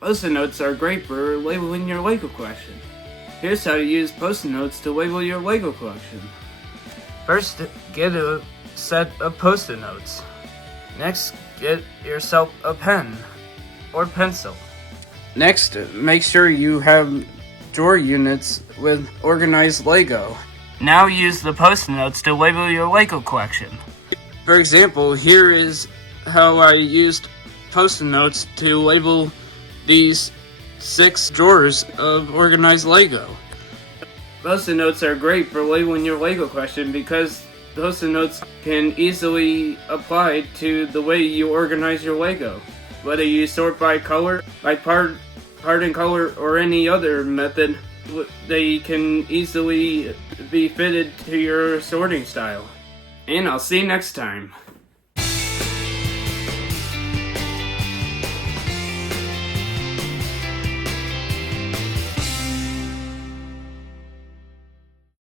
Post-it notes are great for labeling your LEGO collection. Here's how to use Post-it notes to label your LEGO collection. First, get a set of Post-it notes. Next, get yourself a pen or pencil. Next, make sure you have drawer units with organized LEGO. Now use the Post-it notes to label your LEGO collection. For example, here is how I used Post-it notes to label these 6 drawers of organized LEGO. Post-it notes are great for labeling your LEGO collection because Post-it notes can easily apply to the way you organize your LEGO. Whether you sort by color, by part and color, or any other method, they can easily be fitted to your sorting style. And I'll see you next time.